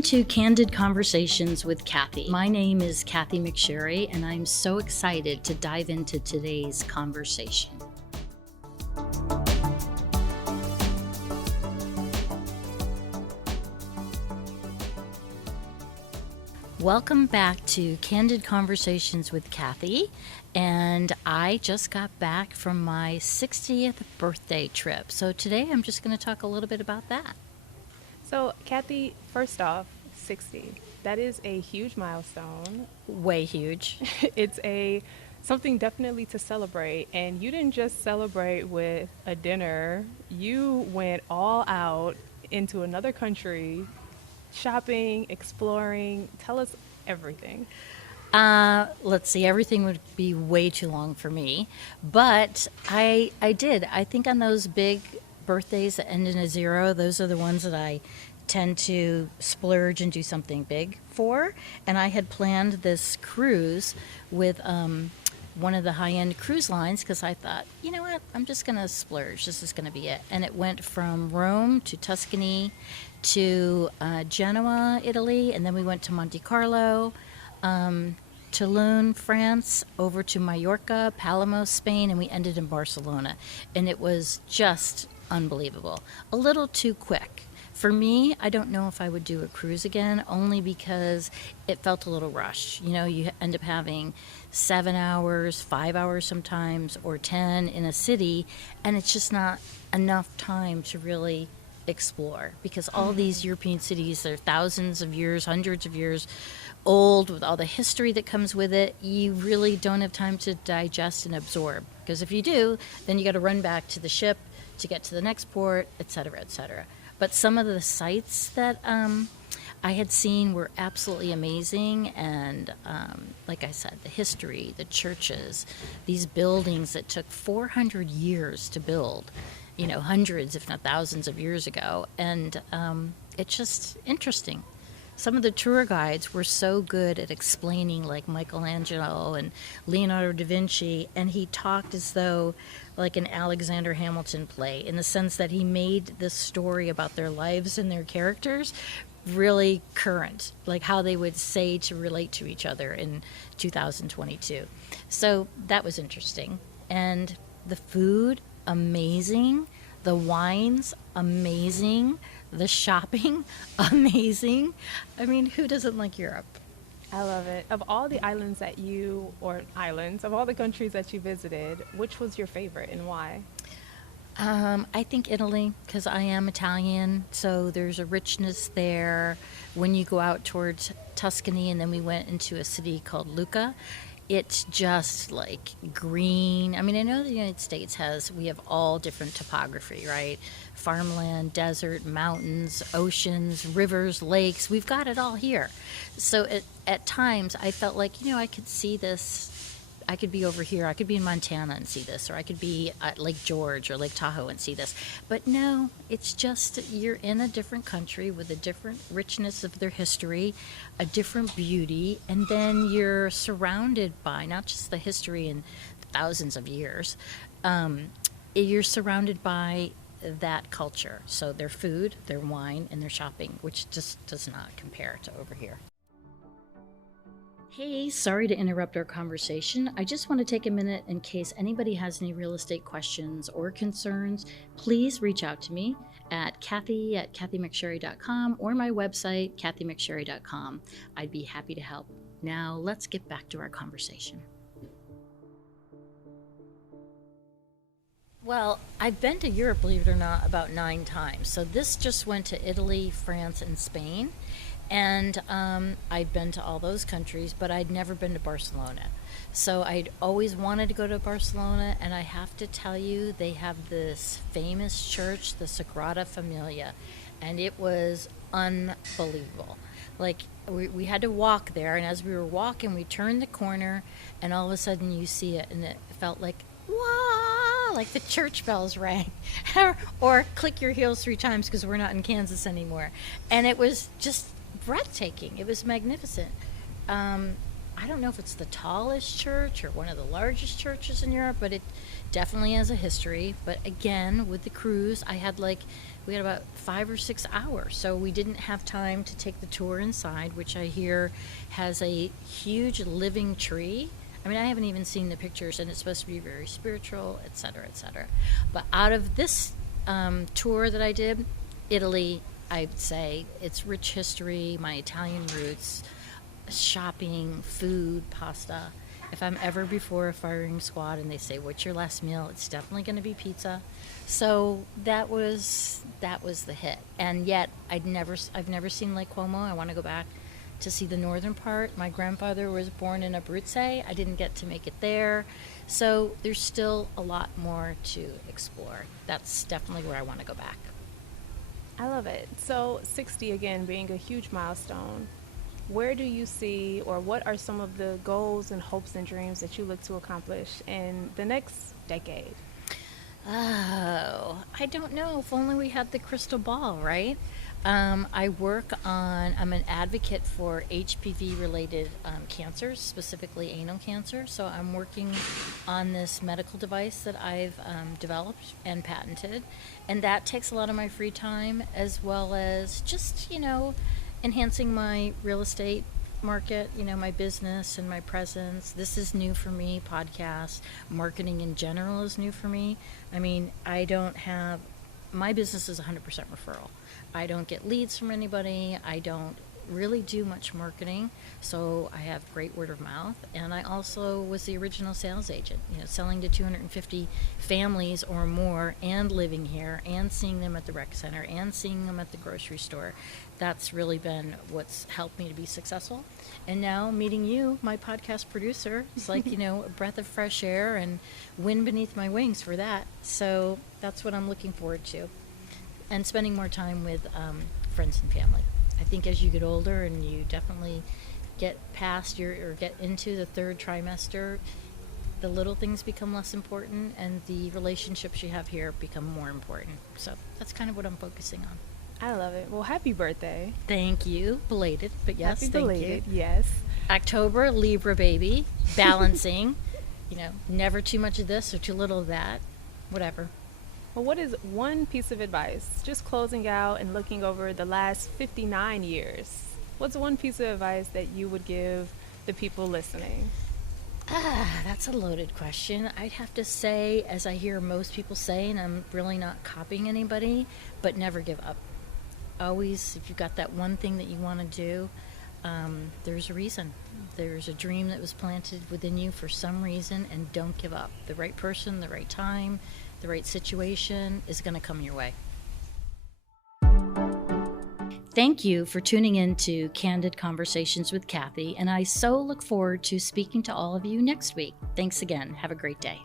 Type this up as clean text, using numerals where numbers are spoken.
Welcome to Candid Conversations with Kathy. My name is Kathy McSherry, and I'm so excited to dive into today's conversation. Welcome back to Candid Conversations with Kathy, and I just got back from my 60th birthday trip. So today I'm just going to talk a little bit about that. So, Kathy, first off, 60. That is a huge milestone. Way huge. It's something definitely to celebrate. And you didn't just celebrate with a dinner. You went all out into another country, shopping, exploring. Tell us everything. Let's see, everything would be way too long for me. But I did. I think on those big birthdays that end in a zero, those are the ones that I tend to splurge and do something big for. And I had planned this cruise with one of the high-end cruise lines because I thought, you know what, I'm just going to splurge. This is going to be it. And it went from Rome to Tuscany to Genoa, Italy, and then we went to Monte Carlo, Toulon, France, over to Mallorca, Palamos, Spain, and we ended in Barcelona. And it was just unbelievable. A little too quick. For me, I don't know if I would do a cruise again, only because it felt a little rushed. You know, you end up having 7 hours, 5 hours sometimes, or 10 in a city, and it's just not enough time to really explore, because all these European cities are thousands of years, hundreds of years old, with all the history that comes with it. You really don't have time to digest and absorb, because if you do, then you got to run back to the ship to get to the next port, etc., etc. But some of the sites that I had seen were absolutely amazing, and like I said, the history, the churches, these buildings that took 400 years to build, you know, hundreds if not thousands of years ago, and it's just interesting. Some of the tour guides were so good at explaining, like Michelangelo and Leonardo da Vinci, and he talked as though like an Alexander Hamilton play, in the sense that he made this story about their lives and their characters really current, like how they would say to relate to each other in 2022. So that was interesting. And the food, amazing. The wines, amazing. The shopping, amazing. I mean, who doesn't like Europe? I love it. Of all the islands of all the countries that you visited, which was your favorite and why? I think Italy, because I am Italian, so there's a richness there. When you go out towards Tuscany, and then we went into a city called Lucca, it's just like green. I mean, I know the United States we have all different topography, right? Farmland, desert, mountains, oceans, rivers, lakes. We've got it all here. So at times I felt like, you know, I could see this. I could be over here. I could be in Montana and see this, or I could be at Lake George or Lake Tahoe and see this. But no, it's just you're in a different country with a different richness of their history, a different beauty, and then you're surrounded by not just the history and thousands of years, you're surrounded by that culture. So their food, their wine, and their shopping, which just does not compare to over here. Hey, sorry to interrupt our conversation. I just want to take a minute in case anybody has any real estate questions or concerns. Please reach out to me at Kathy@kathymcsherry.com or my website, kathymcsherry.com. I'd be happy to help. Now, let's get back to our conversation. Well, I've been to Europe, believe it or not, about 9 times. So this just went to Italy, France, and Spain. And I'd been to all those countries, but I'd never been to Barcelona. So I'd always wanted to go to Barcelona, and I have to tell you, they have this famous church, the Sagrada Familia, and it was unbelievable. Like, we had to walk there, and as we were walking, we turned the corner, and all of a sudden you see it, and it felt like, wow, like the church bells rang. Or click your heels 3 times because we're not in Kansas anymore. And it was just breathtaking. It was magnificent. I don't know if it's the tallest church or one of the largest churches in Europe, but it definitely has a history. But again, with the cruise, we had about 5 or 6 hours, so we didn't have time to take the tour inside, which I hear has a huge living tree. I mean, I haven't even seen the pictures, and it's supposed to be very spiritual, et cetera, et cetera. But out of this tour that I did, Italy, I'd say it's rich history, my Italian roots, shopping, food, pasta. If I'm ever before a firing squad and they say, "What's your last meal?" it's definitely going to be pizza. So that was the hit. And yet I've never seen Lake Como. I want to go back to see the northern part. My grandfather was born in Abruzzo. I didn't get to make it there. So there's still a lot more to explore. That's definitely where I want to go back. I love it. So 60 again being a huge milestone. Where do you see, or what are some of the goals and hopes and dreams that you look to accomplish in the next decade? Oh, I don't know. If only we had the crystal ball, right? I'm an advocate for HPV-related cancers, specifically anal cancer. So I'm working on this medical device that I've developed and patented. And that takes a lot of my free time, as well as just, enhancing my real estate market, my business and my presence. This is new for me. Podcasts, marketing in general is new for me. I mean, my business is 100% referral. I don't get leads from anybody. I don't really do much marketing, so I have great word of mouth. And I also was the original sales agent, selling to 250 families or more, and living here and seeing them at the rec center and seeing them at the grocery store. That's really been what's helped me to be successful. And now meeting you, my podcast producer, it's like, a breath of fresh air and wind beneath my wings for that. So that's what I'm looking forward to. And spending more time with friends and family. I think as you get older and you definitely get get into the third trimester, the little things become less important and the relationships you have here become more important. So that's kind of what I'm focusing on. I love it. Well, happy birthday. Thank you. Belated, but yes, happy thank belated, you. Yes. October, Libra baby, balancing, never too much of this or too little of that, whatever. Well, what is one piece of advice, just closing out and looking over the last 59 years, what's one piece of advice that you would give the people listening? That's a loaded question. I'd have to say, as I hear most people say, and I'm really not copying anybody, but never give up. Always, if you've got that one thing that you want to do, there's a reason. There's a dream that was planted within you for some reason, and don't give up. The right person, the right time, the right situation is going to come your way. Thank you for tuning in to Candid Conversations with Kathy, and I so look forward to speaking to all of you next week. Thanks again. Have a great day.